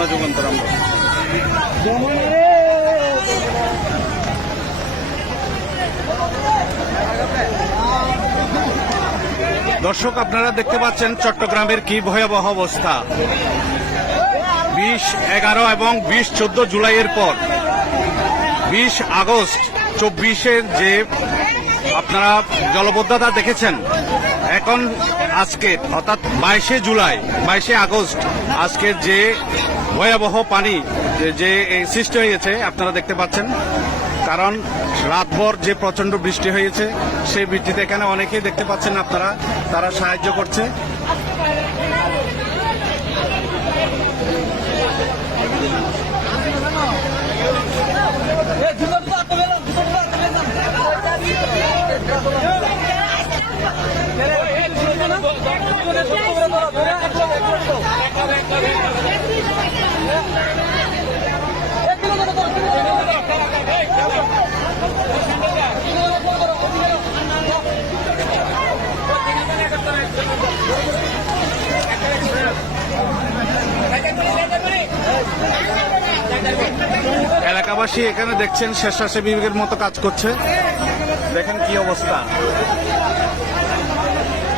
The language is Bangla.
যমুনা যুগান্তর আমরা। দর্শক, আপনারা দেখতে পাচ্ছেন চট্টগ্রামের কি ভয়াবহ অবস্থা। 20, 11 এবং 20, 14 জুলাইয়ের পর 20 আগস্ট 24-এর যে আপনারা জলবদ্ধতা দেখেছেন, এখন আজকে অর্থাৎ 22শে জুলাই, 22শে আগস্ট আজকের যে ভয়াবহ পানি যে সৃষ্টি হয়েছে আপনারা দেখতে পাচ্ছেন। কারণ রাতভর যে প্রচন্ড বৃষ্টি হয়েছে, সেই বৃষ্টিতে এখানে অনেকেই দেখতে পাচ্ছেন আপনারা, তারা সাহায্য করছে। এলাকাবাসী এখানে দেখছেন স্বেচ্ছাসেবীদের মতো কাজ করছে। দেখেন কি অবস্থা।